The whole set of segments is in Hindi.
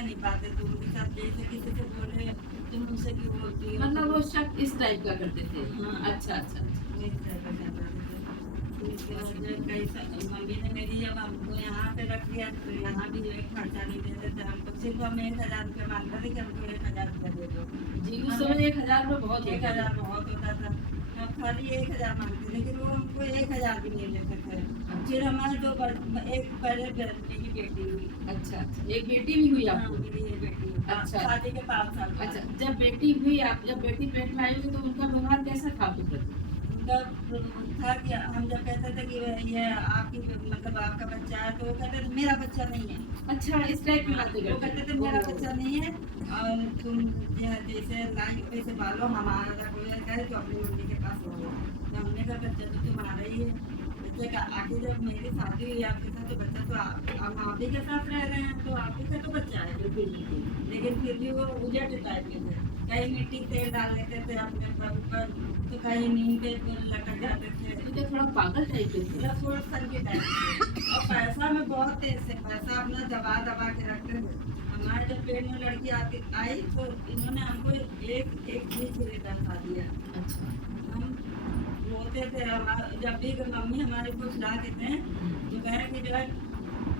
कह नहीं पाते थे उनके साथ, जैसे किसी से बोले तुम मुझसे क्यों बोलती हो, मतलब वो शक इस टाइप का करते थे। हाँ। अच्छा अच्छा अच्छा। इस तरह का कर रहे थे। फिर इसके बाद जो कई मम्मी ने मेरी जब हमको यहाँ पे रख दिया तो यहाँ भी जो है खर्चा नहीं देते थे हमको, सिर्फ हम 1,000 रुपये मांगते थे कि हमको 1,000 रुपये दे दो। जी उस हमें समय 1000 रुपये बहुत एक होते थे। हजार बहुत होता था, हम खाली 1,000 मांगते, लेकिन वो हमको 1,000 भी नहीं देते थे। फिर हमारे दो एक पहले मेरी बेटी हुई। अच्छा अच्छा, एक बेटी भी हुई हाँ आपको? मेरी ये बेटी अच्छा शादी के 5 साल बाद। अच्छा, जब बेटी हुई आप, जब बेटी पेट में आई होगी तो उनका व्यवहार कैसा था आपके प्रति? उनका था कि हम जब कहते थे कि ये आपकी मतलब आपका बच्चा है, तो वो कहते थे मेरा बच्चा नहीं है। अच्छा, इस टाइप की हाँ, बातें वो करते कहते थे। थे मेरा ओह! बच्चा नहीं है और तुम जैसे लाई वैसे पालो, हमारा कोई कहे तो अपनी मम्मी के पास रहो। तो हमने कहा बच्चा तो तुम्हारा ही है। बच्चे का आगे जब मेरी शादी हुई आपके साथ, तो बच्चा तो हम आप ही के साथ रह रहे हैं, तो आप ही का तो बच्चा है। बिल्कुल बिल्कुल। लेकिन फिर भी वो उजट टाइप के थे, कहीं मिट्टी तेल डाल लेते थे अपने पर ऊपर, तो कहीं नीम पे लटक जाते थे, ये तो थोड़ा पागल टाइप के थे। मतलब थोड़ा सन के टाइप के। और पैसा में बहुत तेज से पैसा अपना दबा दबा के रखते थे। हमारे जब पेट में लड़की आती आई तो इन्होंने हमको एक एक चीज के लिए पैसा दिया। अच्छा। हम रोते थे, जब भी मम्मी हमारे को खिलाते थे तो कहे कि जो है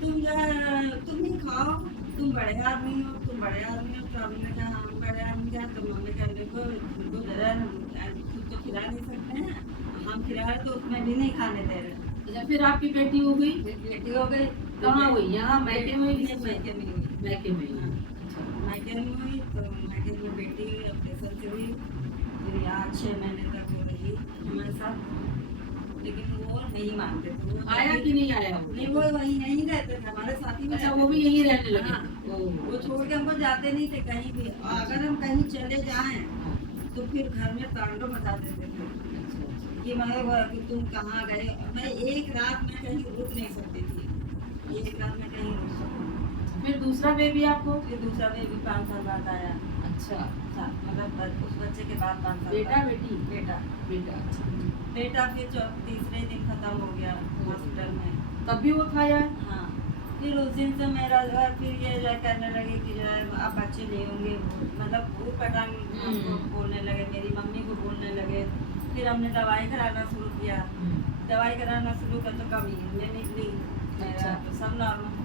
तुम जो है तुम ही खाओ, तुम बड़े आदमी हो, तुम बड़े आदमी हो। तो हमने कहा हम बड़े आदमी क्या, तो मम्मी कह देखो तुमको जरा खुद तो खिला नहीं सकते हैं, हम खिला रहे तो उसमें भी नहीं खाने दे रहे। अच्छा, फिर आपकी बेटी हो गई? बेटी हो गई। कहाँ हुई? यहाँ मायके में हुई? मायके में हुई। मायके में हुई। हाँ, अच्छा। मायके में हुई तो मायके में बेटी हुई, ऑपरेशन से हुई। फिर यहाँ 6 महीने तक वो रही हमारे साथ, लेकिन वो नहीं मानते थे। वो आया कि नहीं आया वो? नहीं, वो वहीं नहीं रहते थे, हमारे साथ ही में अच्छा, रहते वो भी थे। यहीं रहने लगे? हाँ, ओह! वो छोड़ के हमको जाते नहीं थे कहीं भी, और अगर हम कहीं चले जाएं तो फिर घर में तांडव मचा देते थे अच्छा अच्छा। कि मतलब कि तुम कहाँ गए। मैं एक रात में कहीं रुक नहीं सकती थी, एक रात में कहीं रुक सकती। फिर दूसरा बेबी आपको? फिर दूसरा बेबी 5 साल बाद आया। अच्छा। मतलब उस बच्चे के बाद 5 साल बेटा बाद। बेटी? बेटा। बेटा। अच्छा। बेटा फिर तीसरे दिन खत्म हो गया हॉस्पिटल में। तब भी वो था यार? हाँ, फिर उस दिन से मेरा जो है फिर ये जो है कहने लगे कि जो है आप बच्चे नहीं होंगे, मतलब वो पटांग हमको बोलने लगे, मेरी मम्मी को बोलने लगे। फिर हमने दवाई कराना शुरू किया, दवाई कराना शुरू किया तो कमी नहीं निकली, मेरा तो सब नॉर्मल